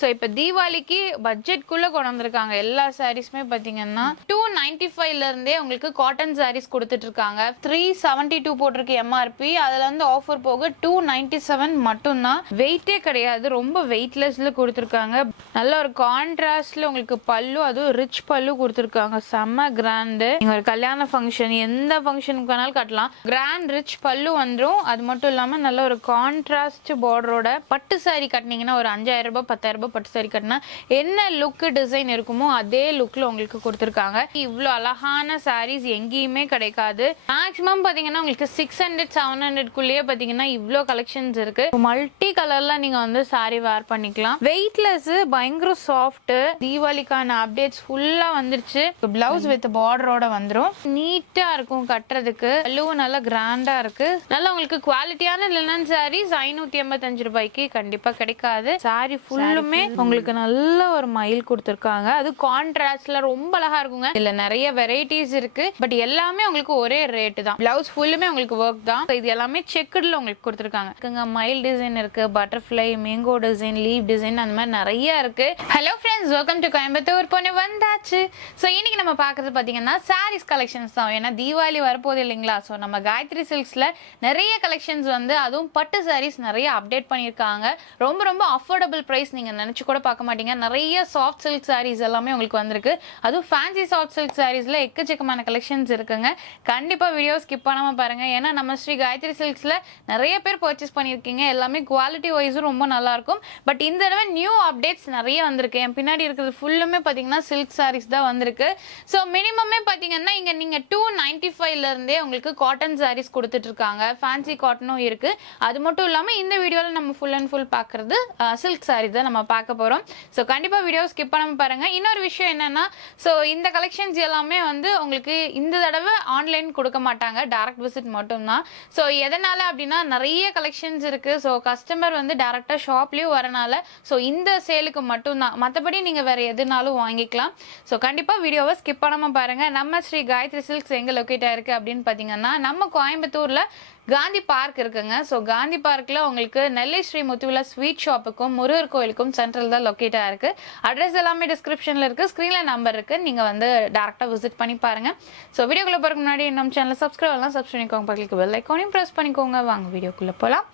So இப்போ தீபாவளிக்கு பட்ஜெட்குள்ளே கொண்டு வந்திருக்காங்க. எல்லா சாரீஸுமே பார்த்தீங்கன்னா டூ நைன்டி ஃபைவ்ல இருந்தே உங்களுக்கு காட்டன் சாரீஸ் கொடுத்துட்ருக்காங்க த்ரீ செவன்ட்டி டூ போட்டிருக்கு எம்ஆர்பி அதுலருந்து ஆஃபர் போக டூ நைன்டி செவன் மட்டும்தான் வெயிட்டே கிடையாது. ரொம்ப வெயிட்லெஸ்ல கொடுத்துருக்காங்க. நல்ல ஒரு கான்ட்ராஸ்டில் உங்களுக்கு பல்லு அதுவும் ரிச் பல்லு கொடுத்துருக்காங்க. செம்ம கிராண்டு நீங்கள் ஒரு கல்யாண ஃபங்க்ஷன் எந்த ஃபங்க்ஷனுக்கு வேணாலும் கட்டலாம். கிராண்ட் ரிச் பல்லு வந்துடும் அது மட்டும் இல்லாம நல்ல ஒரு கான்ட்ராஸ்ட் பார்டரோட பட்டு சாரி கட்டினீங்கன்னா ஒரு அஞ்சாயிரம் ரூபாய் பத்தாயிரம் ரூபாய் பட்டு சாரி கட்டினா என்ன லுக் டிசைன் இருக்குமோ அதே லுக்கில் உங்களுக்கு கொடுத்துருக்காங்க. இவ்வளோ அழகான சாரீஸ் எங்கேயுமே கிடைக்காது. மேக்ஸிமம் பார்த்தீங்கன்னா உங்களுக்கு சிக்ஸ் ஹண்ட்ரட் செவன் ஹண்ட்ரட்குள்ளேயே பார்த்தீங்கன்னா இவ்வளோ கலெக்ஷன்ஸ் இருக்கு. மல்டி கலரில் நீங்கள் வந்து சாரீ வேர் பண்ணிக்கலாம். வெயிட்லெஸ் பயங்கர சாஃப்ட் தீபாவளிக்கான அப்டேட்ஸ் ஃபுல்லாக வந்துருச்சு. பிளவுஸ் வித் பார்டரோட வந்துரும். நீட்டாக இருக்கும் கட்டுறதுக்கு. பல்லுவும் நல்லா கிராண்டாக இருக்கு. நல்லா உங்களுக்கு குவாலிட்டியான லினன் சாரீஸ் ஐநூற்றி எண்பத்தஞ்சு ரூபாய்க்கு கண்டிப்பாக கிடைக்காது. சாரீ ஃபுல்லுமே உங்களுக்கு நல்ல ஒரு மயில் கொடுத்துருக்காங்க. அது கான்ட்ராஸ்ட்ல ரொம்ப அழகா இருக்குங்க. இதுல நிறைய வெரைட்டிஸ் இருக்கு. பட் எல்லாமே உங்களுக்கு ஒரே ரேட் தான். பிளவுஸ் ஃபுல்லுமே உங்களுக்கு ஒர்க் தான். இது எல்லாமே செக்குடுல உங்களுக்கு கொடுத்துருக்காங்க. இருக்குங்க மயில் டிசைன் இருக்கு. Butterfly mango design leaf design அந்த மாதிரி நிறைய இருக்கு. Hello friends welcome to Coimbatore பொண்ணு வந்தாச்சு. ஸோ இன்னைக்கு நம்ம பார்க்கறது பார்த்தீங்கன்னா சாரீஸ் கலெக்ஷன்ஸ் தான். ஏன்னா தீபாவளி வரப்போகுது இல்லைங்களா? ஸோ நம்ம காயத்ரி சில்க்ஸில் நிறைய கலெக்ஷன்ஸ் வந்து அதுவும் பட்டு சாரீஸ் நிறைய அப்டேட் பண்ணியிருக்காங்க. ரொம்ப ரொம்ப அஃபோர்டபுள் ப்ரைஸ் நீங்கள் நினச்சி கூட பார்க்க மாட்டீங்க. நிறைய சாஃப்ட் சில்க் சாரீஸ் எல்லாமே உங்களுக்கு வந்திருக்கு. அதுவும் ஃபேன்சி சாஃப்ட் சில்க் சாரீஸில் எக்கச்சக்கமான கலெக்ஷன்ஸ் இருக்குங்க. கண்டிப்பாக வீடியோ ஸ்கிப் பண்ணாமல் பாருங்கள் ஏன்னா நம்ம ஸ்ரீ காயத்ரி சில்க்ஸில் நிறைய பேர் பர்ச்சேஸ் பண்ணியிருக்கீங்க. எல்லாமே குவாலிட்டி வைஸும் ரொம்ப நல்லாயிருக்கும் பட் இந்த தடவை நியூ அப்டேட்ஸ் நிறைய வந்திருக்கு. என் பின்னாடி இருக்கிறது ஃபுல்லுமே பார்த்தீங்கன்னா சில்க் சாரீஸ் தான் வந்திருக்கு. ஸோ மினிமமே பார்த்தீங்கன்னா இங்கே நீங்கள் டூ நைன்ட்டி ஃபைவ்லேருந்தே உங்களுக்கு காட்டன் சாரீஸ் கொடுத்துட்ருக்காங்க ஃபேன்சி காட்டனும் இருக்குது அது மட்டும் இல்லாமல் இந்த வீடியோவில் நம்ம ஃபுல் அண்ட் ஃபுல் பார்க்குறது சில்க் சாரீஸ் தான் நம்ம பார்க்க பார்க்க போகிறோம் ஸோ கண்டிப்பாக வீடியோ ஸ்கிப் பண்ணாமல் பாருங்கள் இன்னொரு விஷயம் என்னென்னா ஸோ இந்த கலெக்ஷன்ஸ் எல்லாமே வந்து உங்களுக்கு இந்த தடவை ஆன்லைன் கொடுக்க மாட்டாங்க. டேரக்ட் விசிட் மட்டும்தான். ஸோ எதனால் அப்படின்னா நிறைய கலெக்ஷன்ஸ் இருக்குது ஸோ கஸ்டமர் வந்து டேரெக்டாக ஷாப்லேயும் வரனால ஸோ இந்த சேலுக்கு மட்டும்தான். மற்றபடி நீங்கள் வேறு எதுனாலும் வாங்கிக்கலாம். ஸோ கண்டிப்பாக வீடியோவை ஸ்கிப் பண்ணாமல் பாருங்கள் நம்ம ஸ்ரீ காயத்ரி சில்க்ஸ் எங்கே லொக்கேட் ஆயிருக்கு அப்படின்னு பார்த்தீங்கன்னா நம்ம கோயம்புத்தூரில் காந்தி பார்க் இருக்குங்க. ஸோ காந்தி பார்க்கில் உங்களுக்கு நெல்லை ஸ்ரீ முத்துவிலா ஸ்வீட் ஷாப்புக்கும் முருகர் கோயிலுக்கும் சென்ட்ரல் தான் லொக்கேட் ஆயிருக்கு அட்ரஸ் எல்லாமே டிஸ்கிரிப்ஷனில் இருக்குது ஸ்க்ரீனில் நம்பர் இருக்குது நீங்கள் வந்து டேரெக்டாக விசிட் பண்ணி பாருங்கள் ஸோ வீடியோக்குள்ளே போகிறதுக்கு முன்னாடி நம்ம சேனலை சப்ஸ்கிரைப் எல்லாம் சப்ஸ்கிரைப் பண்ணிக்கோங்க. பக்கத்துக்கு பெல் ஐக்கானையும் ப்ரெஸ் பண்ணிக்கோங்க. வாங்க வீடியோக்குள்ளே போகலாம்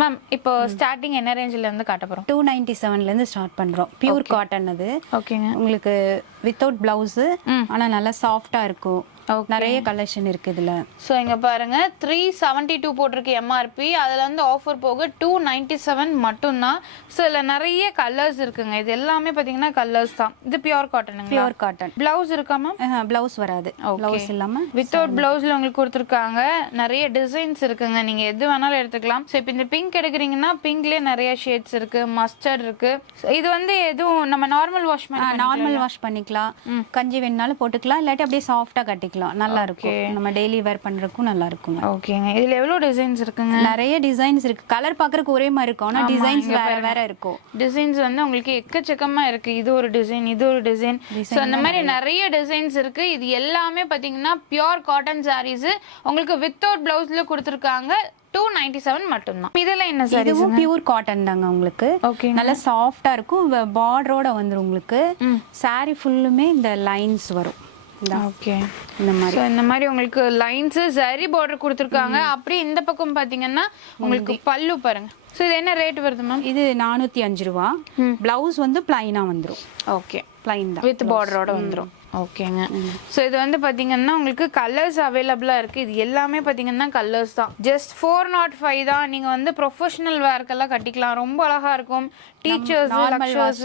மேம் இப்போ ஸ்டார்டிங் என்ன ரேஞ்சில் இருந்து காட்ட போகிறோம் டூ நைன்டி செவன்லேருந்து ஸ்டார்ட் பண்ணுறோம் பியூர் காட்டன் அது. ஓகேங்க உங்களுக்கு வித்தவுட் பிளவுஸு ஆனால் நல்லா சாஃப்டாக இருக்கும். நிறைய கலெக்ஷன் இருக்கு இதில் ஸோ இங்க பாருங்க த்ரீ செவன்ட்டி டூ போட்டிருக்கு எம்ஆர்பி அதுல இருந்து ஆஃபர் போக டூ நைன்டி செவன் மட்டும்தான். ஸோ இதில் நிறைய கலர்ஸ் இருக்குங்க. இது எல்லாமே பார்த்தீங்கன்னா கலர்ஸ் தான். இது பியூர் காட்டனுங்க பியூர் காட்டன் பிளவுஸ் இருக்கா மேம் பிளவுஸ் வராது. பிளவுஸ் இல்லாமல் வித்தவுட் பிளவுஸ்ல உங்களுக்கு கொடுத்துருக்காங்க. நிறைய டிசைன்ஸ் இருக்குங்க. நீங்க எது வேணாலும் எடுத்துக்கலாம். ஸோ இப்போ இந்த பிங்க் எடுக்கிறீங்கன்னா பிங்க்லேயே நிறைய ஷேட்ஸ் இருக்கு. மஸ்டர்ட் இருக்கு. இது வந்து எதுவும் நம்ம நார்மல் வாஷ் நார்மல் வாஷ் பண்ணிக்கலாம். கஞ்சி வேணுனாலும் போட்டுக்கலாம். இல்லாட்டி அப்படியே சாஃப்டாக கட்டிக்கலாம். நல்லா இருக்கும் நம்ம டெய்லி வேர் பண்ணுறதுக்கும் நல்லா இருக்குங்க ஓகேங்க இதுல எவ்வளோ டிசைன்ஸ் இருக்குங்க? நிறைய டிசைன்ஸ் இருக்கு. கலர் பார்க்கறதுக்கு ஒரே மாதிரி இருக்கும். ஆனால் டிசைன்ஸ் வேற வேற இருக்கும். டிசைன்ஸ் வந்து உங்களுக்கு எக்கச்சக்கமா இருக்கு. இது ஒரு டிசைன் இது ஒரு டிசைன் ஸோ அந்த மாதிரி நிறைய. டிசைன்ஸ் இருக்கு. இது எல்லாமே பாத்தீங்கன்னா பியோர் காட்டன் சாரீஸ் உங்களுக்கு வித்தவுட் பிளவுஸ்ல கொடுத்துருக்காங்க. டூ நைன்டி செவன் மட்டும்தான். இதெல்லாம் என்ன சாரி இதுவும் பியூர் காட்டன் தாங்க உங்களுக்கு. ஓகே நல்லா சாஃப்டா இருக்கும். பார்டரோட வந்துரும் உங்களுக்கு. saree ஃபுல்லுமே இந்த லைன்ஸ் வரும். ஓகே. இந்த மாதிரி. ஸோ இந்த மாதிரி உங்களுக்கு லைன்ஸ் சரி பார்டர் கொடுத்துருக்காங்க. அப்படியே இந்த பக்கம் பாத்தீங்கன்னா உங்களுக்கு பல்லு பாருங்க. ஸோ இது என்ன ரேட் வருது மேம் இது நானூத்தி அஞ்சு ரூபா. பிளவுஸ் வந்து பிளைனா வந்துரும். ஓகே. பிளைன் தான். வித் பார்டரோட வந்துரும். ஓகேங்க. ஸோ இது வந்து பார்த்தீங்கன்னா உங்களுக்கு கலர்ஸ் அவைலபிளாக இருக்குது இது எல்லாமே பார்த்தீங்கன்னா கலர்ஸ் தான். ஜஸ்ட் ஃபோர் நாட் ஃபைவ் தான். நீங்கள் வந்து ப்ரொஃபஷனல் வேர்க்கெல்லாம் கட்டிக்கலாம். ரொம்ப அழகா இருக்கும். டீச்சர்ஸ்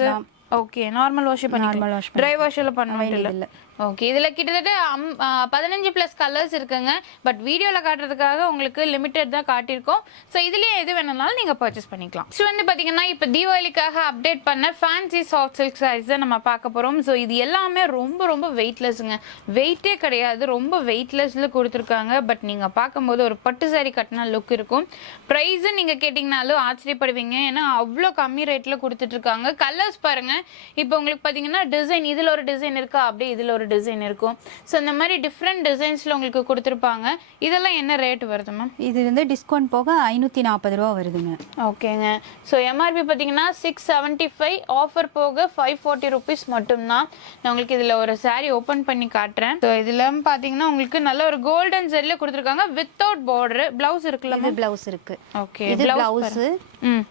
தான். ஓகே நார்மல் வாஷ் பண்ணிக்கலாம். Normal wash ட்ரை வாஷ் எல்லாம் பண்ண இல்ல. ஓகே இதில் கிட்டத்தட்ட அம்- பதினஞ்சு ப்ளஸ் கலர்ஸ் இருக்குங்க. பட் வீடியோவில் காட்டுறதுக்காக உங்களுக்கு லிமிட்டட் தான் காட்டியிருக்கோம். ஸோ இதுலேயே எது வேணும்னாலும் நீங்கள் பர்ச்சேஸ் பண்ணிக்கலாம். ஸோ வந்து பார்த்தீங்கன்னா இப்போ தீபாவளிக்காக அப்டேட் பண்ண ஃபேன்சி சாஃப்ட் சில்க் சாரீஸ் தான் நம்ம பார்க்க போகிறோம் ஸோ இது எல்லாமே ரொம்ப ரொம்ப வெயிட்லெஸ்ஸுங்க வெயிட்டே கிடையாது. ரொம்ப வெயிட்லெஸ்ஸில் கொடுத்துருக்காங்க. பட் நீங்கள் பார்க்கும்போது ஒரு பட்டு சாரி கட்டின லுக் இருக்கும். ப்ரைஸும் நீங்கள் கேட்டிங்கனாலும் ஆச்சரியப்படுவீங்க. ஏன்னா அவ்வளோ கம்மி ரேட்டில் கொடுத்துட்ருக்காங்க கலர்ஸ் பாருங்கள் இப்போ உங்களுக்கு பார்த்தீங்கன்னா டிசைன் இதில் ஒரு டிசைன் இருக்கா? அப்படியே இதில் ஒரு ஒரு டிசைன் இருக்கும். ஸோ இந்த மாதிரி டிஃப்ரெண்ட் டிசைன்ஸில் உங்களுக்கு கொடுத்துருப்பாங்க. இதெல்லாம் என்ன ரேட் வருது மேம் இது வந்து டிஸ்கவுண்ட் போக ஐநூற்றி நாற்பது ரூபா வருதுங்க ஓகேங்க. ஸோ எம்ஆர்பி பார்த்தீங்கன்னா சிக்ஸ் செவன்ட்டி ஃபைவ் ஆஃபர் போக ஃபைவ் ஃபார்ட்டி ருபீஸ் மட்டும்தான். நான் உங்களுக்கு இதில் ஒரு saree ஓப்பன் பண்ணி காட்டுறேன். ஸோ இதில் பார்த்தீங்கன்னா உங்களுக்கு நல்ல ஒரு கோல்டன் சரியில் கொடுத்துருக்காங்க. வித்தவுட் பார்டர் ப்ளவுஸ் இருக்குல்ல பிளவுஸ் இருக்கு. ஓகே பிளவுஸு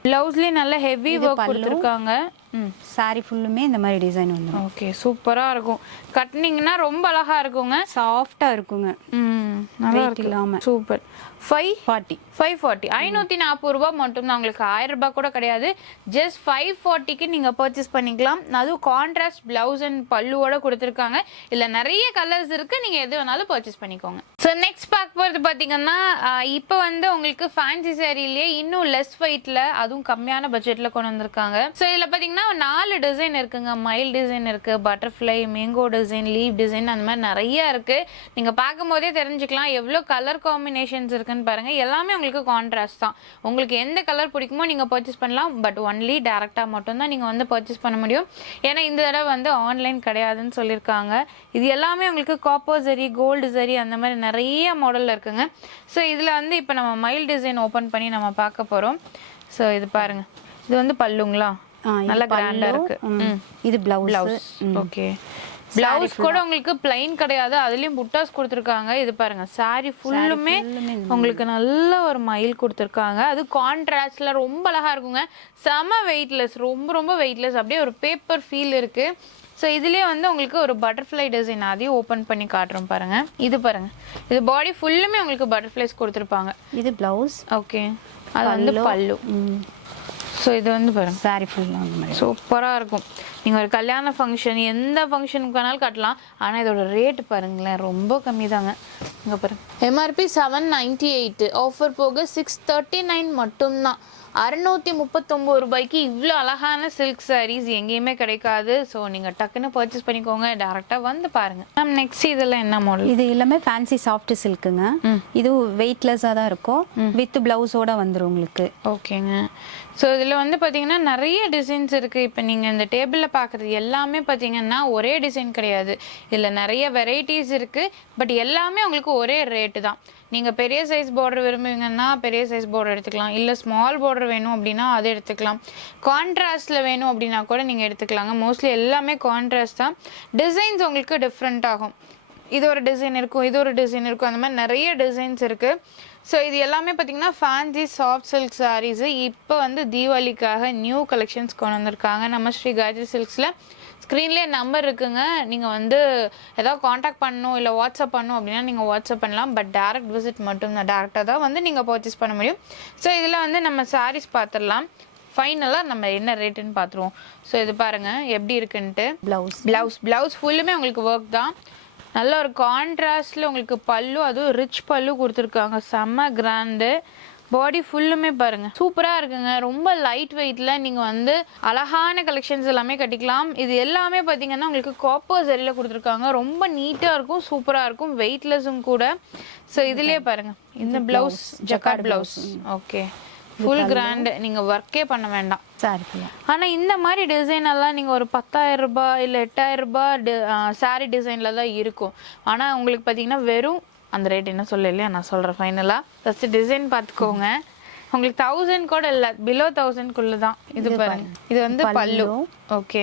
ப்ளவுஸ்லேயே நல்ல ஹெவி ஒர்க் கொடுத்துருக்காங்க. சாரி ஃபுல்லுமே இந்த மாதிரி டிசைன் வந்துடும் ஓகே சூப்பராக இருக்கும். கட்டினீங்கன்னா ரொம்ப அழகா இருக்குங்க. சாஃப்டாக இருக்குங்க. ம் நல்லா Weight இருக்கு. இல்லாம. Super. Five forty five forty ஐநூற்றி நாற்பது ரூபா மட்டும்தான். உங்களுக்கு ஆயிரம் ரூபாய் கூட கிடையாது. ஜஸ்ட் ஃபைவ் ஃபார்ட்டிக்கு நீங்கள் பர்ச்சேஸ் பண்ணிக்கலாம். அதுவும் கான்ட்ராஸ்ட் ப்ளவுஸ் அண்ட் பல்லுவோட கொடுத்துருக்காங்க. இதில் நிறைய கலர்ஸ் இருக்குது நீங்கள் எது வேணாலும் பர்ச்சேஸ் பண்ணிக்கோங்க. ஸோ நெக்ஸ்ட் பார்க்க போகிறது பார்த்தீங்கன்னா இப்போ வந்து உங்களுக்கு ஃபேன்சி சேரீலேயே இன்னும் லெஸ் வெயிட்டில் அதுவும் கம்மியான பட்ஜெட்டில் கொண்டு வந்திருக்காங்க. ஸோ இதில் பார்த்தீங்கன்னா நாலு டிசைன் இருக்குங்க. மயில் டிசைன் இருக்குது butterfly mango design leaf design அந்த மாதிரி நிறைய இருக்குது நீங்கள் பார்க்கும் போதே தெரிஞ்சுக்கலாம் எவ்வளோ கலர் காம்பினேஷன்ஸ் இருக்குன்னு பாருங்கள் எல்லாமே உங்களுக்கு கான்ட்ராஸ்ட் தான். உங்களுக்கு எந்த கலர் பிடிக்குமோ நீங்கள் பர்ச்சேஸ் பண்ணலாம். பட் ஒன்லி டேரெக்டாக மட்டும்தான் நீங்கள் வந்து பர்ச்சேஸ் பண்ண முடியும். ஏன்னா இந்த தடவை வந்து ஆன்லைன் கிடையாதுன்னு சொல்லியிருக்காங்க. இது எல்லாமே உங்களுக்கு காப்பர் சரி கோல்டு சரி அந்த மாதிரி நிறைய மாடலில் இருக்குங்க. ஸோ இதில் வந்து இப்போ நம்ம மயில் டிசைன் ஓப்பன் பண்ணி நம்ம பார்க்க போகிறோம் ஸோ இது பாருங்க. இது வந்து பல்லுங்களா? நல்ல கிராண்டா இருக்கு. ம். இது பிளவுஸ் ஓகே பிளவுஸ் கூட உங்களுக்கு பிளைன் கிடையாது. அதுலயும் புட்டாஸ் கொடுத்துருக்காங்க. இது பாருங்க saree ஃபுல்லுமே உங்களுக்கு நல்ல ஒரு மயில் கொடுத்துருக்காங்க. அது கான்ட்ராஸ்ட்ல ரொம்ப அழகா இருக்குங்க. செம வெயிட்லெஸ் ரொம்ப ரொம்ப வெயிட்லெஸ் அப்படியே ஒரு பேப்பர் ஃபீல் இருக்கு. ஸோ இதுலயே வந்து உங்களுக்கு ஒரு பட்டர்ஃப்ளை டிசைன் அதையும் ஓப்பன் பண்ணி காட்டுறோம் பாருங்க. இது பாருங்க. இது பாடி ஃபுல்லுமே உங்களுக்கு பட்டர்ஃப்ளைஸ் கொடுத்துருப்பாங்க. இது பிளவுஸ் ஓகே அது வந்து பல்லு. ஸோ இது வந்து பாருங்க. சாரி ஃபுல்லாக அந்த மாதிரி. சூப்பராக இருக்கும். நீங்கள் ஒரு கல்யாண ஃபங்க்ஷன் எந்த ஃபங்க்ஷனுக்கு வேணாலும் கட்டலாம். ஆனால் இதோட ரேட் பாருங்களேன் ரொம்ப கம்மி தாங்க. இங்கே பாருங்க. MRP seven ninety eight offer போக சிக்ஸ் தேர்ட்டி நைன் மட்டும்தான். அறுநூத்தி முப்பத்தொம்பது ரூபாய்க்கு இவ்வளோ அழகான சில்க் sarees எங்கேயுமே கிடைக்காது. ஸோ நீங்கள் டக்குன்னு பர்ச்சேஸ் பண்ணிக்கோங்க. டேரெக்டாக வந்து பாருங்கள் மேம் நெக்ஸ்ட் இதெல்லாம் என்ன மாடல் இது எல்லாமே ஃபேன்சி சாஃப்ட் சில்க்குங்க இது வெயிட்லெஸ்ஸாக தான் இருக்கும். வித் பிளவுஸோட வந்துடும் உங்களுக்கு. ஓகேங்க ஸோ இதில் வந்து பார்த்தீங்கன்னா நிறைய டிசைன்ஸ் இருக்குது இப்போ நீங்கள் இந்த டேபிளில் பார்க்குறது எல்லாமே பார்த்தீங்கன்னா ஒரே டிசைன் கிடையாது. இதில் நிறைய வெரைட்டிஸ் இருக்குது பட் எல்லாமே உங்களுக்கு ஒரே ரேட்டு தான். நீங்கள் பெரிய சைஸ் பார்டர் விரும்புவீங்கன்னா பெரிய சைஸ் பார்டர் எடுத்துக்கலாம். இல்லை ஸ்மால் பார்டர் வேணும் அப்படின்னா அதை எடுத்துக்கலாம். கான்ட்ராஸ்டில் வேணும் அப்படின்னா கூட நீங்கள் எடுத்துக்கலாங்க. மோஸ்ட்லி எல்லாமே கான்ட்ராஸ்ட் தான். டிசைன்ஸ் உங்களுக்கு டிஃப்ரெண்ட் ஆகும். இது ஒரு டிசைன் இருக்கும் இது ஒரு டிசைன் இருக்கும். அந்த மாதிரி நிறைய டிசைன்ஸ் இருக்குது ஸோ இது எல்லாமே பார்த்தீங்கன்னா ஃபேன்சி சாஃப்ட் சில்க் சாரீஸு இப்போ வந்து தீபாவளிக்காக நியூ கலெக்ஷன்ஸ் கொண்டு வந்திருக்காங்க. நம்ம ஸ்ரீ காஜி சில்க்ஸில் ஸ்க்ரீன்லேயே நம்பர் இருக்குங்க. நீங்கள் வந்து ஏதாவது காண்டாக்ட் பண்ணணும் இல்லை வாட்ஸ்அப் பண்ணணும் அப்படின்னா நீங்கள் வாட்ஸ்அப் பண்ணலாம். பட் டேரக்ட் விசிட் மட்டும் தான் டேரெக்டாக தான் வந்து நீங்கள் பர்ச்சேஸ் பண்ண முடியும். ஸோ இதில் வந்து நம்ம சாரீஸ் பார்த்துடலாம் ஃபைனலாக நம்ம என்ன ரேட்டுன்னு பார்த்துருவோம் ஸோ இது பாருங்கள் எப்படி இருக்குன்ட்டு. பிளவுஸ் பிளவுஸ் பிளவுஸ் ஃபுல்லுமே உங்களுக்கு ஒர்க் தான். நல்ல ஒரு கான்ட்ராஸ்டில் உங்களுக்கு பல்லு அதுவும் ரிச் பல்லு கொடுத்துருக்காங்க. செம்ம கிராண்டு பாடி ஃபுல்லுமே பாருங்க. சூப்பராக இருக்குங்க. ரொம்ப லைட் வெயிட்டில் நீங்கள் வந்து அழகான கலெக்ஷன்ஸ் எல்லாமே கட்டிக்கலாம். இது எல்லாமே பார்த்தீங்கன்னா உங்களுக்கு காப்பர் சரியில் கொடுத்துருக்காங்க. ரொம்ப நீட்டாக இருக்கும் சூப்பராக இருக்கும். வெயிட்லெஸ்ஸும் கூட. ஸோ இதுலேயே பாருங்க. இந்த blouse jacquard blouse okay full grand நீங்கள் ஒர்க்கே பண்ண வேண்டாம். சாரி ஃபுல்லாக ஆனா இந்த மாதிரி டிசைன் எல்லாம் நீங்க ஒரு பத்தாயிரம் ரூபாய் இல்ல எட்டாயிரம் ரூபாய் சாரி டிசைன்ல தான் இருக்கும். ஆனா உங்களுக்கு பாத்தீங்கன்னா வெறும் அந்த ரேட் என்ன சொல்ல இல்லையா? நான் சொல்றேன் ஃபைனலா ஃபர்ஸ்ட் டிசைன் பார்த்துக்கோங்க. உங்களுக்கு தௌசண்ட் கூட இல்ல. பிலோ தௌசண்ட் தான் இது பாருங்க. இது வந்து பல்லு. ஓகே.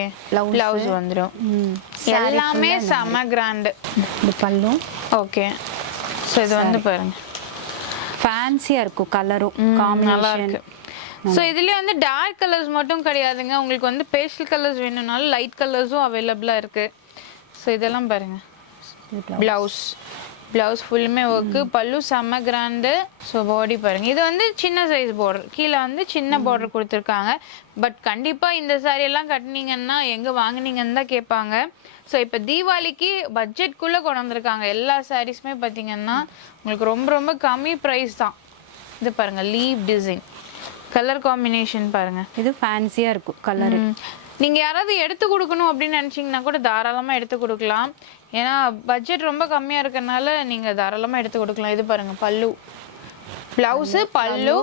பிளவுஸ் வந்துடும் எல்லாமே செம கிராண்டு இது பல்லும். ஓகே ஸோ இது வந்து பாருங்க. ஃபேன்சியாக இருக்கும் கலரும் நல்லா இருக்கு. ஸோ இதுலயே வந்து டார்க் கலர்ஸ் மட்டும் கிடையாதுங்க. உங்களுக்கு வந்து பேஸ்டல் கலர்ஸ் வேணும்னாலும் லைட் கலர்ஸும் அவைலபிளா இருக்கு. ஸோ இதெல்லாம் பாருங்க. பிளவுஸ் பிளவுஸ் ஃபுல்லுமே ஒர்க்கு பல்லு செம்ம கிராண்டு ஸோ பாடி பாருங்க. இது வந்து சின்ன சைஸ் பார்டர் கீழே வந்து சின்ன பார்டர் கொடுத்துருக்காங்க. பட் கண்டிப்பாக இந்த எல்லாம் கட்டினீங்கன்னா எங்கே வாங்குனீங்கன்னு தான் கேட்பாங்க. ஸோ இப்போ தீபாவளிக்கு பட்ஜெட்குள்ளே கொண்டு வந்திருக்காங்க. எல்லா சாரீஸுமே பார்த்தீங்கன்னா உங்களுக்கு ரொம்ப ரொம்ப கம்மி ப்ரைஸ் தான். இது பாருங்க லீவ் டிசைன் கலர் காம்பினேஷன் பாருங்க. இது ஃபேன்சியாக இருக்கும் கலரு ம். நீங்க யாராவது எடுத்து கொடுக்கணும் அப்படின்னு நினைச்சீங்கன்னா கூட தாராளமா எடுத்து கொடுக்கலாம். ஏன்னா பட்ஜெட் ரொம்ப கம்மியா இருக்கறனால நீங்க தாராளமா எடுத்து கொடுக்கலாம். இது பாருங்க பல்லு. பிளவுஸ் பல்லு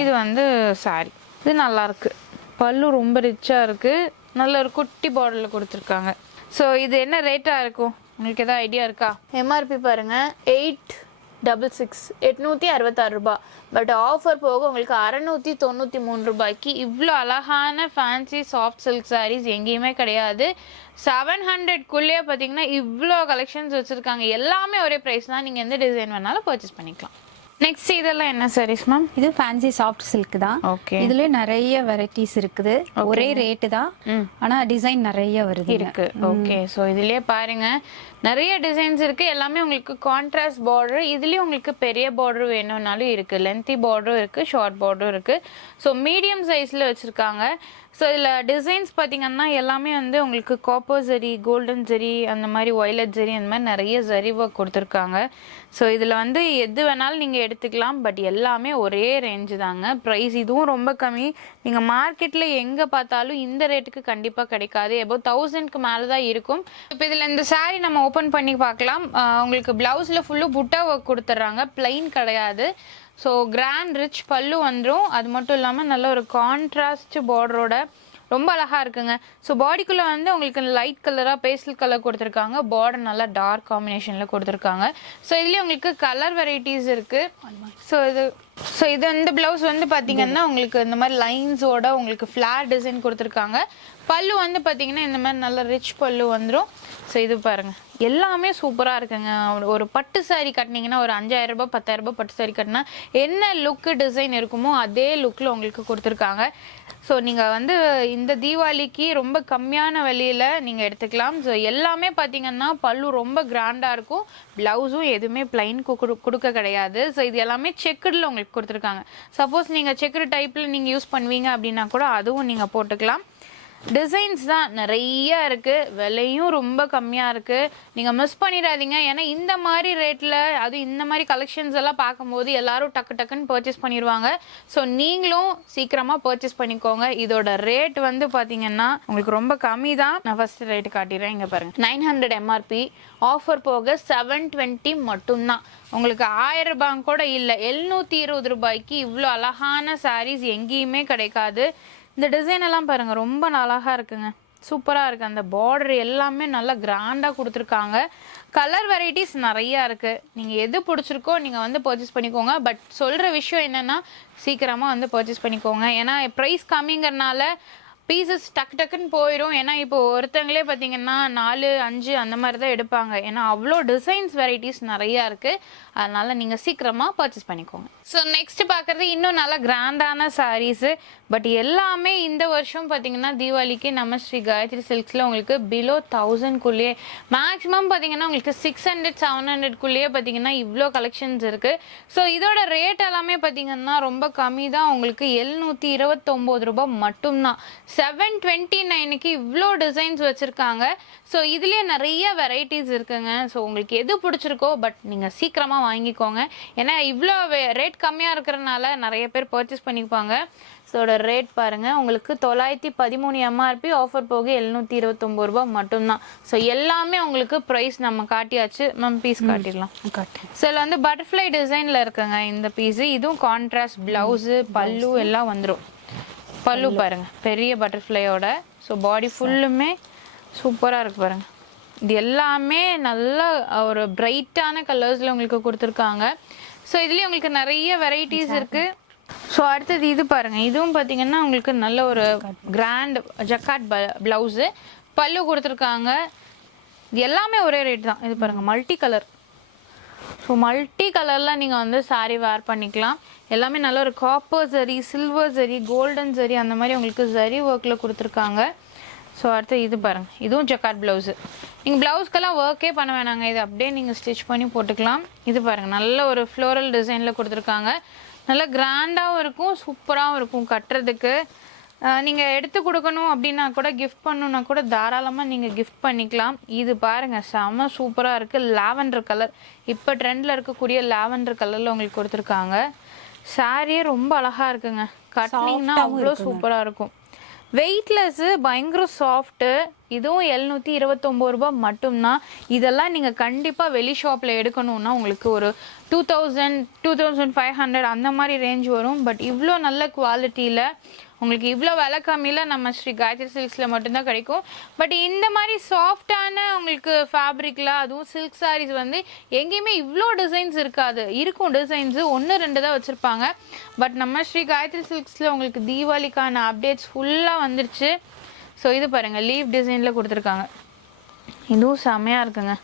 இது வந்து சாரி இது நல்லா இருக்கு. பல்லு ரொம்ப ரிச்சா இருக்கு. நல்ல ஒரு குட்டி பார்டர்ல கொடுத்துருக்காங்க. ஸோ இது என்ன ரேட்டாக இருக்கும்? உங்களுக்கு எதாவது ஐடியா இருக்கா? எம்ஆர்பி பாருங்க. எயிட் டபுள் சிக்ஸ் எட்நூற்றி அறுபத்தாறு ரூபாய் பட் ஆஃபர் போக உங்களுக்கு அறநூற்றி தொண்ணூற்றி மூணு ரூபாய்க்கு இவ்வளோ அழகான ஃபேன்சி சாஃப்ட் சில்க் சாரீஸ் எங்கேயுமே கிடையாது. செவன் ஹண்ட்ரட்குள்ளேயே பார்த்தீங்கன்னா இவ்வளோ கலெக்ஷன்ஸ் வச்சுருக்காங்க. எல்லாமே ஒரே ப்ரைஸ் தான். நீங்கள் எந்த டிசைன் வேணாலும் பர்ச்சேஸ் பண்ணிக்கலாம். நெக்ஸ்ட் இதெல்லாம் என்ன சாரீஸ் மேம் இது ஃபேன்சி சாஃப்ட் சில்க் தான். ஓகே இதுல நிறைய வெரைட்டிஸ் இருக்குது. ஒரே ரேட்டு தான். ஆனா டிசைன் நிறைய வருது இருக்கு. ஓகே ஸோ இதுலயே பாருங்க. நிறைய டிசைன்ஸ் இருக்கு. எல்லாமே உங்களுக்கு கான்ட்ராஸ்ட் பார்டர் இதுலயும் உங்களுக்கு பெரிய பார்டர் வேணும்னாலும் இருக்கு. லென்த்தி பார்டரும் இருக்கு ஷார்ட் பார்டரும் இருக்கு. ஸோ மீடியம் சைஸ்ல வச்சிருக்காங்க. ஸோ இதில் டிசைன்ஸ் பார்த்தீங்கன்னா எல்லாமே வந்து உங்களுக்கு காப்பர் ஜரி கோல்டன் ஜரி அந்த மாதிரி ஒய்லட் ஜரி அந்த மாதிரி நிறைய ஜரி ஒர்க் கொடுத்துருக்காங்க. ஸோ இதில் வந்து எது வேணாலும் நீங்கள் எடுத்துக்கலாம் பட் எல்லாமே ஒரே ரேஞ்சு தாங்க. ப்ரைஸ் இதுவும் ரொம்ப கம்மி. நீங்கள் மார்க்கெட்டில் எங்கே பார்த்தாலும் இந்த ரேட்டுக்கு கண்டிப்பாக கிடைக்காது. எபோ தௌசண்ட்க்கு மேலே தான் இருக்கும். இப்போ இதில் இந்த சாரீ நம்ம ஓப்பன் பண்ணி பார்க்கலாம். உங்களுக்கு ப்ளவுஸில் ஃபுல்லும் புட்டா ஒர்க் கொடுத்துட்றாங்க. ப்ளைன் கிடையாது. ஸோ கிராண்ட் ரிச் பல்லு வந்துடும் அது மட்டும் இல்லாமல் நல்ல ஒரு கான்ட்ராஸ்ட் பார்டரோட ரொம்ப அழகாக இருக்குங்க. ஸோ பாடிக்குள்ளே வந்து உங்களுக்கு லைட் கலராக பேஸ்டல் கலர் கொடுத்துருக்காங்க. பார்டர் நல்லா டார்க் காம்பினேஷனில் கொடுத்துருக்காங்க. ஸோ இதுலேயே உங்களுக்கு கலர் வெரைட்டிஸ் இருக்குது ஸோ இது ஸோ இது இந்த ப்ளவுஸ் வந்து பார்த்தீங்கன்னா உங்களுக்கு இந்த மாதிரி லைன்ஸோட உங்களுக்கு ஃப்ளார் டிசைன் கொடுத்துருக்காங்க. பல்லு வந்து பார்த்தீங்கன்னா இந்த மாதிரி நல்ல ரிச் பல்லு வந்துடும் ஸோ இது பாருங்கள் எல்லாமே சூப்பராக இருக்குங்க. ஒரு- ஒரு பட்டு சாரீ கட்டினீங்கன்னா ஒரு அஞ்சாயிரம் ரூபாய் பத்தாயிரம் ரூபாய் பட்டு சாரீ கட்டினா என்ன லுக்கு டிசைன் இருக்குமோ அதே லுக்கில் உங்களுக்கு கொடுத்துருக்காங்க. ஸோ நீங்கள் வந்து இந்த தீபாவளிக்கு ரொம்ப கம்மியான வழியில் நீங்கள் எடுத்துக்கலாம். ஸோ எல்லாமே பார்த்தீங்கன்னா பல்லு ரொம்ப கிராண்டாக இருக்கும். ப்ளவுஸும் எதுவுமே பிளைன் கொடுக்க கிடையாது. ஸோ இது எல்லாமே செக்குடில் உங்களுக்கு கொடுத்துருக்காங்க. சப்போஸ் நீங்கள் செக்குடு டைப்பில் நீங்கள் யூஸ் பண்ணுவீங்க அப்படின்னா கூட அதுவும் நீங்கள் போட்டுக்கலாம். டிசைன்ஸ் தான் நிறைய இருக்குது விலையும் ரொம்ப கம்மியாக இருக்குது நீங்கள் மிஸ் பண்ணிடாதீங்க. ஏன்னா இந்த மாதிரி ரேட்டில் அது இந்த மாதிரி கலெக்ஷன்ஸ் எல்லாம் பார்க்கும்போது எல்லோரும் டக்கு டக்குன்னு பர்ச்சேஸ் பண்ணிடுவாங்க. ஸோ நீங்களும் சீக்கிரமாக பர்ச்சேஸ் பண்ணிக்கோங்க. இதோட ரேட் வந்து பார்த்தீங்கன்னா உங்களுக்கு ரொம்ப கம்மி தான். நான் ஃபஸ்ட்டு ரேட் காட்டிடுறேன். இங்கே பாருங்கள் நைன் ஹண்ட்ரட் எம்ஆர்பி ஆஃபர் போக செவன் டுவெண்ட்டி மட்டும்தான். உங்களுக்கு ஆயிரம் ரூபாய் கூட இல்லை. எழுநூற்றி இருபது ரூபாய்க்கு இவ்வளோ அழகான சாரீஸ் எங்கேயுமே கிடைக்காது. இந்த டிசைன் எல்லாம் பாருங்க ரொம்ப அழகா இருக்குங்க. சூப்பராக இருக்குது அந்த பார்டர் எல்லாமே நல்லா கிராண்டாக கொடுத்துருக்காங்க. கலர் வெரைட்டிஸ் நிறையா இருக்குது நீங்கள் எது பிடிச்சிருக்கோ நீங்கள் வந்து பர்ச்சேஸ் பண்ணிக்கோங்க. பட் சொல்கிற விஷயம் என்னென்னா சீக்கிரமாக வந்து பர்ச்சேஸ் பண்ணிக்கோங்க. ஏன்னா ப்ரைஸ் கம்மிங்கிறனால பீசஸ் டக்கு டக்குன்னு போயிடும் ஏன்னா இப்போ ஒருத்தங்களே பார்த்தீங்கன்னா நாலு அஞ்சு அந்த மாதிரி தான் எடுப்பாங்க. ஏன்னா அவ்வளோ டிசைன்ஸ் வெரைட்டிஸ் நிறையா இருக்குது அதனால நீங்கள் சீக்கிரமாக பர்ச்சேஸ் பண்ணிக்கோங்க. ஸோ நெக்ஸ்ட் பார்க்குறது இன்னும் நல்லா கிராண்டான சாரீஸு பட் எல்லாமே இந்த வருஷம் பார்த்தீங்கன்னா தீபாவளிக்கு நம்ம ஸ்ரீ காயத்ரி சில்க்ஸில் உங்களுக்கு பிலோ தௌசண்ட்குள்ளேயே மேக்ஸிமம் பார்த்தீங்கன்னா உங்களுக்கு சிக்ஸ் ஹண்ட்ரட் செவன் ஹண்ட்ரட்குள்ளேயே பார்த்தீங்கன்னா இவ்வளோ கலெக்ஷன்ஸ் இருக்குது ஸோ இதோட ரேட் எல்லாமே பார்த்தீங்கன்னா ரொம்ப கம்மி தான். உங்களுக்கு எழுநூற்றி இருபத்தொம்போது ரூபாய் மட்டும்தான். செவன் டுவெண்ட்டி நைனுக்கு இவ்வளோ டிசைன்ஸ் வச்சுருக்காங்க. ஸோ இதுலேயே நிறைய வெரைட்டிஸ் இருக்குங்க. ஸோ உங்களுக்கு எது பிடிச்சிருக்கோ பட் நீங்கள் சீக்கிரமாக வாங்கிக்கோங்க. ஏன்னா இவ்வளோ ரேட் கம்மியாக இருக்கிறனால நிறைய பேர் பர்ச்சேஸ் பண்ணிப்பாங்க. ஸோட ரேட் பாருங்கள் உங்களுக்கு தொள்ளாயிரத்தி பதிமூணு எம்ஆர்பி ஆஃபர் போக எழுநூற்றி இருபத்தொம்போது ரூபாய் மட்டும்தான். ஸோ எல்லாமே உங்களுக்கு ப்ரைஸ் நம்ம காட்டியாச்சு. மேம் பீஸ் காட்டிடலாம். ஸோ இதில் வந்து பட்டர்ஃப்ளை டிசைனில் இருக்குங்க இந்த பீஸு இதுவும் கான்ட்ராஸ்ட் ப்ளவுஸு பல்லு எல்லாம் வந்துடும் பல்லு பாருங்க. பெரிய பட்டர்ஃப்ளையோட ஸோ பாடி ஃபுல்லுமே சூப்பராக இருக்கு பாருங்க. இது எல்லாமே நல்ல ஒரு பிரைட்டான கலர்ஸில் உங்களுக்கு கொடுத்துருக்காங்க. ஸோ இதுலேயே உங்களுக்கு நிறைய வெரைட்டிஸ் இருக்கு. ஸோ அடுத்தது இது பாருங்க. இதுவும் பார்த்தீங்கன்னா உங்களுக்கு நல்ல ஒரு கிராண்ட் ஜக்காட் ப்ளவுஸு பல்லு கொடுத்துருக்காங்க. இது எல்லாமே ஒரே ரேட் தான். இது பாருங்க மல்டி கலர் ஸோ மல்டி கலரில் நீங்கள் வந்து saree வேர் பண்ணிக்கலாம். எல்லாமே நல்ல ஒரு காப்பர் சரி சில்வர் சரி கோல்டன் சரி அந்த மாதிரி உங்களுக்கு சரி ஒர்க்கில் கொடுத்துருக்காங்க. ஸோ அடுத்து இது பாருங்க. இதுவும் ஜக்காட் ப்ளவுஸு நீங்கள் ப்ளவுஸ்க்கெல்லாம் ஒர்க்கே பண்ண வேணாங்க. இது அப்படியே நீங்கள் ஸ்டிச் பண்ணி போட்டுக்கலாம். இது பாருங்க நல்ல ஒரு ஃப்ளோரல் டிசைனில் கொடுத்துருக்காங்க. நல்ல கிராண்டாகவும் இருக்கும் சூப்பராகவும் இருக்கும் கட்டுறதுக்கு. நீங்கள் எடுத்து கொடுக்கணும் அப்படின்னா கூட கிஃப்ட் பண்ணணுன்னா கூட தாராளமாக நீங்கள் கிஃப்ட் பண்ணிக்கலாம். இது பாருங்க செம சூப்பராக இருக்குது லாவெண்டர் கலர் இப்போ ட்ரெண்டில் இருக்கக்கூடிய லாவெண்டர் கலரில் உங்களுக்கு கொடுத்துருக்காங்க. சாரியே ரொம்ப அழகாக இருக்குங்க. கட்டினீங்கன்னா அவ்வளோ சூப்பராக இருக்கும். வெயிட்லெஸ்ஸு பயங்கர சாஃப்ட்டு இதுவும் எழுநூற்றி இருபத்தொம்போது ரூபாய் மட்டும்தான். இதெல்லாம் நீங்கள் கண்டிப்பாக வெளி ஷாப்பில் எடுக்கணும்னா உங்களுக்கு ஒரு two thousand two thousand five hundred அந்த மாதிரி ரேஞ்ச் வரும். பட் இவ்வளோ நல்ல குவாலிட்டியில் உங்களுக்கு இவ்வளோ விலை கம்மியில் நம்ம ஸ்ரீ காயத்ரி சில்க்ஸில் மட்டும்தான் கிடைக்கும். பட் இந்த மாதிரி சாஃப்டான உங்களுக்கு ஃபேப்ரிக்கில் அதுவும் சில்க் சாரீஸ் வந்து எங்கேயுமே இவ்வளோ டிசைன்ஸ் இருக்காது. இருக்கும் டிசைன்ஸு ஒன்று ரெண்டு தான் வச்சுருப்பாங்க. பட் நம்ம ஸ்ரீ காயத்ரி சில்க்ஸில் உங்களுக்கு தீபாவளிக்கான அப்டேட்ஸ் ஃபுல்லாக வந்துருச்சு. ஸோ இது பாருங்கள் லீவ் டிசைனில் கொடுத்துருக்காங்க. இதுவும் செம்மையாக இருக்குங்க.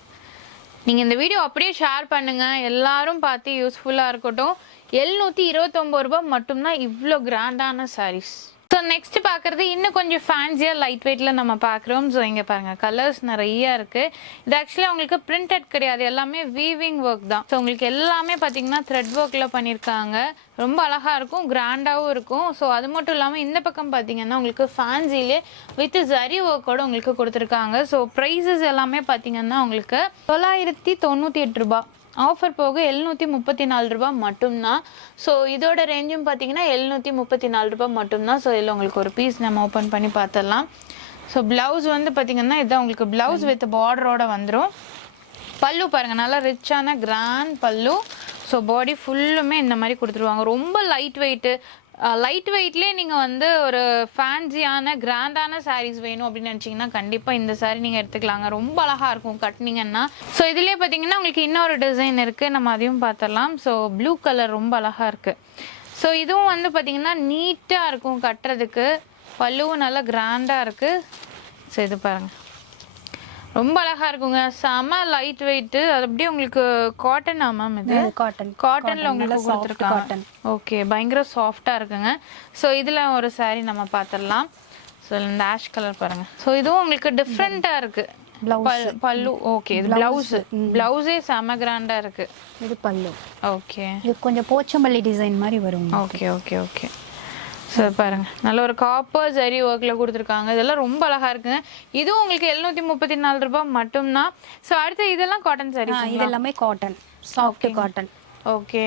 நீங்கள் இந்த வீடியோ அப்படியே ஷேர் பண்ணுங்கள் எல்லாரும் பார்த்து யூஸ்ஃபுல்லாக இருக்கட்டும். எழுநூற்றி இருபத்தொம்போது ரூபாய் மட்டும்தான் இவ்வளோ கிராண்டான சாரீஸ் ஸோ நெக்ஸ்ட் பார்க்குறது இன்னும் கொஞ்சம் ஃபேன்சியாக லைட் வெயிட்டில் நம்ம பார்க்குறோம். ஸோ இங்கே பாருங்கள் கலர்ஸ் நிறையா இருக்குது இது ஆக்சுவலாக உங்களுக்கு பிரிண்டட் கிடையாது. எல்லாமே வீவிங் ஒர்க் தான். ஸோ உங்களுக்கு எல்லாமே பார்த்தீங்கன்னா த்ரெட் ஒர்க்கில் பண்ணியிருக்காங்க. ரொம்ப அழகாக இருக்கும் கிராண்டாகவும் இருக்கும். ஸோ அது மட்டும் இல்லாமல் இந்த பக்கம் பார்த்தீங்கன்னா உங்களுக்கு ஃபேன்சிலே வித் ஜரி ஒர்க்கோட உங்களுக்கு கொடுத்துருக்காங்க. ஸோ ப்ரைஸஸ் எல்லாமே பார்த்தீங்கன்னா உங்களுக்கு தொள்ளாயிரத்தி தொண்ணூற்றி எட்டு ரூபாய். ஆஃபர் போக எழுநூற்றி முப்பத்தி நாலு ரூபாய் மட்டும்தான். ஸோ இதோட ரேஞ்சும் பார்த்தீங்கன்னா எழுநூற்றி முப்பத்தி நாலு ரூபாய் மட்டும்தான். ஸோ இதில் உங்களுக்கு ஒரு பீஸ் நம்ம ஓப்பன் பண்ணி பார்த்துடலாம். ஸோ ப்ளவுஸ் வந்து பார்த்தீங்கன்னா இதான் உங்களுக்கு ப்ளவுஸ் வித் பார்டரோட வந்துடும் பல்லு பாருங்கள் நல்லா ரிச்சான கிராண்ட் பல்லு. ஸோ பாடி ஃபுல்லுமே இந்த மாதிரி கொடுத்துருவாங்க. ரொம்ப லைட் வெயிட்டு லைட் வெயிட்லேயே நீங்கள் வந்து ஒரு ஃபேன்சியான கிராண்டான சாரீஸ் வேணும் அப்படின்னு நினச்சிங்கன்னா கண்டிப்பாக இந்த சாரீ நீங்கள் எடுத்துக்கலாங்க. ரொம்ப அழகாக இருக்கும் கட்டினீங்கன்னா. ஸோ இதுலேயே பார்த்தீங்கன்னா உங்களுக்கு இன்னொரு டிசைன் இருக்குது நம்ம அதையும் பார்த்துடலாம் ஸோ ப்ளூ கலர் ரொம்ப அழகாக இருக்குது ஸோ இதுவும் வந்து பார்த்திங்கன்னா நீட்டாக இருக்கும் கட்டுறதுக்கு. பல்லுவும் நல்லா கிராண்டாக இருக்குது ஸோ இது பாருங்கள் ரொம்ப அழகா இருக்குங்க. செம லைட் வெயிட் அது அப்படியே உங்களுக்கு காட்டனா மேம் இது? காட்டன் காட்டன்ல உங்களுக்கு கொடுத்துருக்காங்க. cotton. ஓகே பயங்கர சாஃப்டா இருக்குங்க. ஸோ இதுல ஒரு saree நம்ம பார்த்துடலாம் ஸோ இந்த ஆஷ் கலர் பாருங்க. ஸோ இதுவும் உங்களுக்கு டிஃப்ரெண்டா இருக்கு. பல்லு ஓகே இது பிளவுஸ் பிளவுஸே செம கிராண்டா இருக்கு. இது பல்லு. ஓகே இது கொஞ்சம் போச்சம்பள்ளி டிசைன் மாதிரி வரும் ஓகே ஓகே ஓகே ஸோ பாருங்க. நல்ல ஒரு காப்பர் ஜரி ஒர்க்கில் கொடுத்துருக்காங்க. இதெல்லாம் ரொம்ப அழகா இருக்குங்க. இதுவும் உங்களுக்கு எழுநூற்றி முப்பத்தி நாலு ரூபாய் மட்டும்தான். ஸோ அடுத்து இதெல்லாம் காட்டன் ஆ, சாரீஸ் இது எல்லாமே cotton soft cotton okay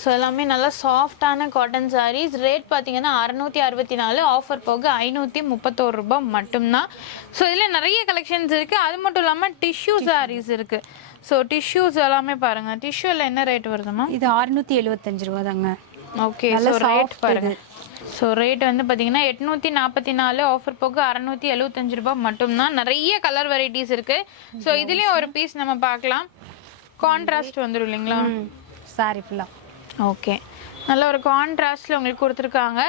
so எல்லாமே நல்லா சாஃப்டான காட்டன் sarees. ரேட் பார்த்தீங்கன்னா அறநூற்றி அறுபத்தி நாலு ஆஃபர் போக ஐநூற்றி முப்பத்தோரு ரூபாய் மட்டும்தான். ஸோ இதில் நிறைய கலெக்ஷன்ஸ் இருக்குது அது மட்டும் இல்லாமல் டிஷ்யூ sarees இருக்குது ஸோ டிஷ்யூஸ் எல்லாமே பாருங்கள் டிஷ்யூவில் என்ன ரேட் வருதுமா இது 675 எழுபத்தஞ்சு ரூபா தாங்க. ஓகே ஸோ ரேட் soft பாருங்க. ஸோ ரேட் வந்து பார்த்தீங்கன்னா எட்நூற்றி நாற்பத்தி நாலு ஆஃபர் போக அறநூற்றி எழுபத்தஞ்சு ரூபாய் மட்டும்தான். நிறைய கலர் வெரைட்டிஸ் இருக்குது ஸோ இதுலேயும் ஒரு பீஸ் நம்ம பார்க்கலாம். கான்ட்ராஸ்ட் வந்துடும் இல்லைங்களா? சாரி ஃபுல்லாக ஓகே நல்ல ஒரு கான்ட்ராஸ்டில் உங்களுக்கு கொடுத்துருக்காங்க.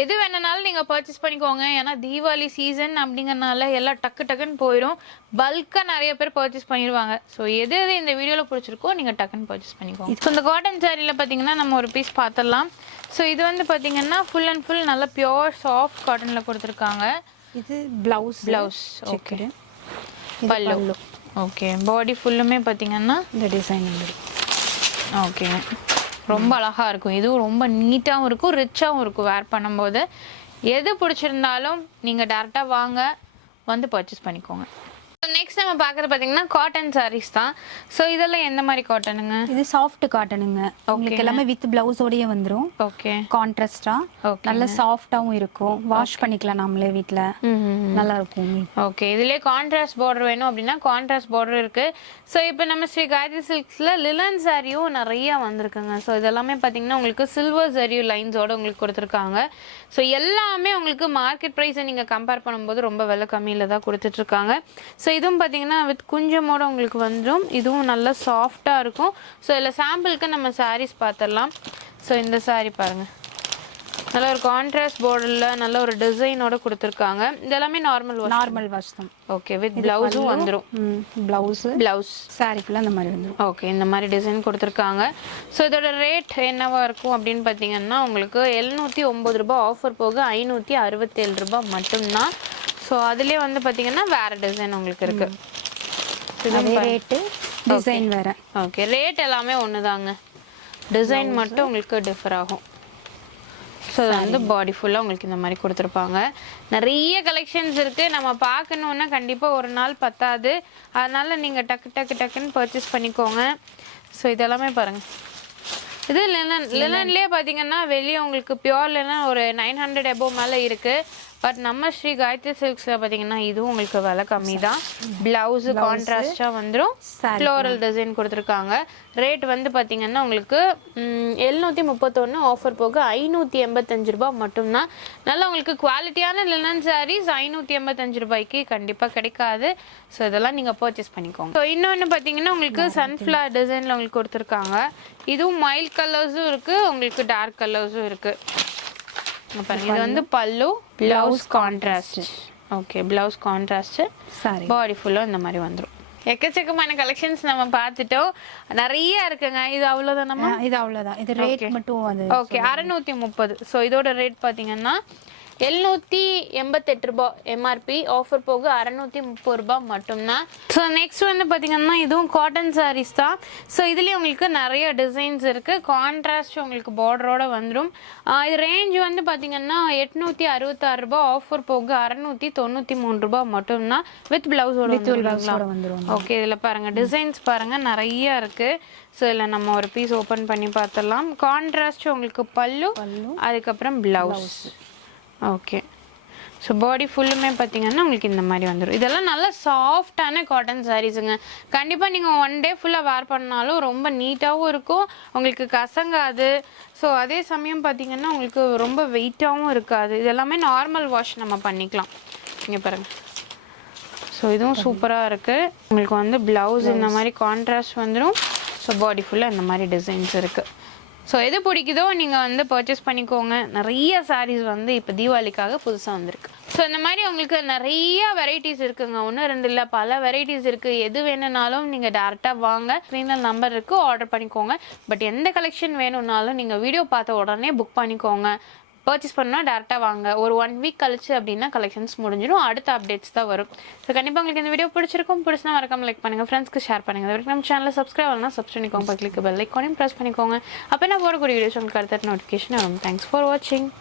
எது வேணுனாலும் நீங்கள் பர்ச்சேஸ் பண்ணிக்கோங்க. ஏன்னா தீபாவளி சீசன் அப்படிங்கறனால எல்லாம் டக்கு டக்குன்னு போயிடும். பல்காக நிறைய பேர் பர்ச்சேஸ் பண்ணிடுவாங்க. ஸோ எது எது இந்த வீடியோவில் பிடிச்சிருக்கோ நீங்கள் டக்குன்னு பர்ச்சேஸ் பண்ணிக்கோங்க. இப்போ இந்த காட்டன் சாரியில் பார்த்தீங்கன்னா நம்ம ஒரு பீஸ் பார்த்துடலாம் ஸோ இது வந்து பார்த்தீங்கன்னா ஃபுல் அண்ட் ஃபுல் நல்ல பியோர் சாஃப்ட் காட்டனில் கொடுத்துருக்காங்க. இது பிளவுஸ் ப்ளவுஸ் ஓகே பல்லு. பல்லு. ஓகே பாடி ஃபுல்லுமே பார்த்தீங்கன்னா இந்த டிசைன் ஓகேங்க ரொம்ப அழகா இருக்கும். இதுவும் ரொம்ப நீட்டாகவும் இருக்கும் ரிச்சாகவும் இருக்கும் வேர் பண்ணும்போது. எது பிடிச்சிருந்தாலும் நீங்கள் டேரெக்டாக வாங்க வந்து பர்ச்சேஸ் பண்ணிக்கோங்க. நெக்ஸ்ட் நம்ம பார்க்குறது பார்த்தீங்கன்னா காட்டன் sarees தான். ஸோ இதெல்லாம் எந்த மாதிரி காட்டனுங்க இது சாஃப்ட் காட்டனுங்க உங்களுக்கு எல்லாமே வித் பிளவுஸோடயே வந்துடும் ஓகே கான்ட்ராஸ்டா Okay. நல்ல சாஃப்டாவும் இருக்கும். வாஷ் பண்ணிக்கலாம் நம்மளே வீட்ல. நல்லா இருக்கும் ஓகே இதுலேயே கான்ட்ராஸ்ட் பார்டர் வேணும் அப்படின்னா கான்ட்ராஸ்ட் பார்டர் இருக்கு. ஸோ இப்போ நம்ம ஸ்ரீ காயத்ரி சில்க்ஸில் லிலன் சாரியும் நிறைய வந்திருக்குங்க. ஸோ இதெல்லாமே பார்த்தீங்கன்னா உங்களுக்கு சில்வர் ஜரியும் லைன்ஸோட உங்களுக்கு கொடுத்துருக்காங்க. ஸோ எல்லாமே உங்களுக்கு மார்க்கெட் ப்ரைஸை நீங்கள் கம்பேர் பண்ணும்போது ரொம்ப விலை கம்மியில் தான் கொடுத்துட்ருக்காங்க ஸோ இதுவும் பார்த்தீங்கன்னா வித் குஞ்சமோட உங்களுக்கு வந்துடும் இதுவும் நல்லா சாஃப்டாக இருக்கும். ஸோ இதில் சாம்பிளுக்கு நம்ம சாரீஸ் பார்த்துடலாம் ஸோ இந்த saree பாருங்கள் நல்ல ஒரு கான்ட்ராஸ்ட் பார்டரில் நல்ல ஒரு டிசைனோட கொடுத்துருக்காங்க. இதெல்லாமே நார்மல் நார்மல் வாஷ் தான். ஓகே வித் பிளவுஸும் வந்துடும் பிளவுஸ் பிளவுஸ் சாரி ஃபுல்லாக அந்த மாதிரி வந்துடும் ஓகே இந்த மாதிரி டிசைன் கொடுத்துருக்காங்க. ஸோ இதோட ரேட் என்னவா இருக்கும் அப்படின்னு பார்த்தீங்கன்னா உங்களுக்கு எழுநூற்றி ஒம்பது ரூபாய் ஆஃபர் போக ஐநூற்றி அறுபத்தேழு ரூபாய் மட்டும்தான் ஸோ அதுலேயே வந்து பார்த்தீங்கன்னா வேறு டிசைன் உங்களுக்கு இருக்கு. அதே ரேட்டு டிசைன் வேற. ஓகே ரேட் எல்லாமே ஒன்று தாங்க டிசைன் மட்டும் உங்களுக்கு டிஃபர் ஆகும். ஸோ அது வந்து பாடி ஃபுல்லாக உங்களுக்கு இந்த மாதிரி கொடுத்துருப்பாங்க. நிறைய கலெக்ஷன்ஸ் இருக்குது நம்ம பார்க்கணுன்னா கண்டிப்பாக ஒரு நாள் பத்தாது. அதனால் நீங்கள் டக்கு டக்கு டக்குன்னு பர்ச்சேஸ் பண்ணிக்கோங்க. ஸோ இதெல்லாமே பாருங்கள் இது லினன் லினன்லேயே பார்த்தீங்கன்னா வெளியே உங்களுக்கு பியோர் லினன் ஒரு நைன் ஹண்ட்ரட் எபோ மேலே இருக்குது பட் நம்ம ஸ்ரீ காயத்ரி சில்க்ஸில் பார்த்தீங்கன்னா இதுவும் உங்களுக்கு விலை கம்மி தான் ப்ளவுஸு கான்ட்ராஸ்டாக வந்துடும் ஃப்ளோரல் டிசைன் கொடுத்துருக்காங்க. ரேட் வந்து பார்த்தீங்கன்னா உங்களுக்கு எழுநூற்றி முப்பத்தொன்று ஆஃபர் போக ஐநூற்றி எண்பத்தஞ்சு ரூபாய் மட்டும்தான். நல்லா உங்களுக்கு குவாலிட்டியான லினன் சாரீஸ் ஐநூற்றி எண்பத்தஞ்சு ரூபாய்க்கு கண்டிப்பாக கிடைக்காது. ஸோ இதெல்லாம் நீங்கள் பர்ச்சேஸ் பண்ணிக்கோங்க. ஸோ இன்னொன்று பார்த்தீங்கன்னா உங்களுக்கு சன்ஃப்ளவர் டிசைனில் உங்களுக்கு கொடுத்துருக்காங்க. இதுவும் மைல்ட் கலர்ஸும் இருக்குது உங்களுக்கு டார்க் கலர்ஸும் இருக்குது பாருங்க இது வந்து pallu blouse contrast okay blouse contrast saree body ஃபுல்லாக இந்த மாதிரி வந்துடும் எக்கச்சக்கமான கலெக்ஷன்ஸ் நம்ம பார்த்துட்டோம். நிறைய இருக்குங்க. இது அவ்வளோதானம்மா இது அவ்வளவுதான். இது ரேட் மட்டும் ஓகே அறநூற்றி முப்பது. ஸோ இதோட ரேட் பார்த்தீங்கன்னா எழுநூற்றி எண்பத்தெட்டு ரூபாய் எம்ஆர்பி ஆஃபர் போக அறநூற்றி முப்பது ரூபாய் மட்டும்தான். ஸோ நெக்ஸ்ட் வந்து பார்த்தீங்கன்னா இதுவும் காட்டன் sarees தான். ஸோ இதுலேயும் உங்களுக்கு நிறைய டிசைன்ஸ் இருக்குது கான்ட்ராஸ்ட் உங்களுக்கு பார்டரோட வந்துடும் இது ரேஞ்ச் வந்து பார்த்தீங்கன்னா எட்நூற்றி அறுபத்தாறு ரூபாய் ஆஃபர் போக அறநூற்றி தொண்ணூற்றி மூணு ரூபாய் மட்டும்தான். வித் பிளவுஸோட வந்துரும். ஓகே இதில் பாருங்க. டிசைன்ஸ் பாருங்க. நிறைய இருக்கு. ஸோ இதில் நம்ம ஒரு பீஸ் ஓப்பன் பண்ணி பார்த்துடலாம். கான்ட்ராஸ்ட் உங்களுக்கு பல்லு அதுக்கப்புறம் பிளவுஸ் ஓகே ஸோ பாடி ஃபுல்லுமே பார்த்தீங்கன்னா உங்களுக்கு இந்த மாதிரி வந்துடும் இதெல்லாம் நல்ல சாஃப்டான காட்டன் சாரீஸுங்க கண்டிப்பாக நீங்கள் ஒன் டே ஃபுல்லாக வேர் பண்ணாலும் ரொம்ப நீட்டாகவும் இருக்கும். உங்களுக்கு கசங்காது. ஸோ அதே சமயம் பார்த்தீங்கன்னா உங்களுக்கு ரொம்ப வெயிட்டாகவும் இருக்காது. இது எல்லாமே நார்மல் வாஷ் நம்ம பண்ணிக்கலாம். இங்கே பாருங்கள் ஸோ இதுவும் சூப்பராக இருக்குது உங்களுக்கு வந்து ப்ளவுஸ் இந்த மாதிரி கான்ட்ராஸ்ட் வந்துடும் ஸோ பாடி ஃபுல்லாக இந்த மாதிரி டிசைன்ஸ் இருக்குது ஸோ எது பிடிக்குதோ நீங்கள் வந்து பர்ச்சேஸ் பண்ணிக்கோங்க. நிறைய சாரீஸ் வந்து இப்போ தீபாவளிக்காக புதுசாக வந்திருக்கு. ஸோ இந்த மாதிரி உங்களுக்கு நிறைய வெரைட்டிஸ் இருக்குங்க. ஒன்றும் ரெண்டு இல்லை பல வெரைட்டிஸ் இருக்குது எது வேணும்னாலும் நீங்கள் டேரெக்டாக வாங்க. ஸ்க்ரீனில் நம்பர் இருக்குது ஆர்டர் பண்ணிக்கோங்க. பட் எந்த கலெக்ஷன் வேணும்னாலும் நீங்கள் வீடியோ பார்த்த உடனே புக் பண்ணிக்கோங்க. பர்ச்சேஸ் பண்ணால் டேரெக்டாக வாங்க. ஒரு ஒன் வீக் கழிச்சு அப்படின்னா கலெக்ஷன்ஸ் முடிஞ்சிடும். அடுத்த அப்டேட்ஸ் தான் வரும். ஸோ கண்டிப்பாக உங்களுக்கு இந்த வீடியோ பிடிச்சிருக்கும். பிடிச்சினா மறக்காம லைக் பண்ணுங்கள் ஃப்ரெண்ட்ஸ்க்கு ஷேர் பண்ணுங்கள் அது வரைக்கும் நம்ம சேனலில் சப்ஸ்கிரைப் ஆனால் சப்ஸ்கிரைப் பண்ணிக்கோங்க. பக்கத்துக்கு பெல் ஐக்கானையும் ப்ரெஸ் பண்ணிக்கோங்க. அப்போ நான் போடக்கூடிய வீடியோஸ் உங்களுக்கு அடுத்த நோட்டிஃபிகேஷன் வரும். தேங்க்ஸ் ஃபார் வாட்சிங்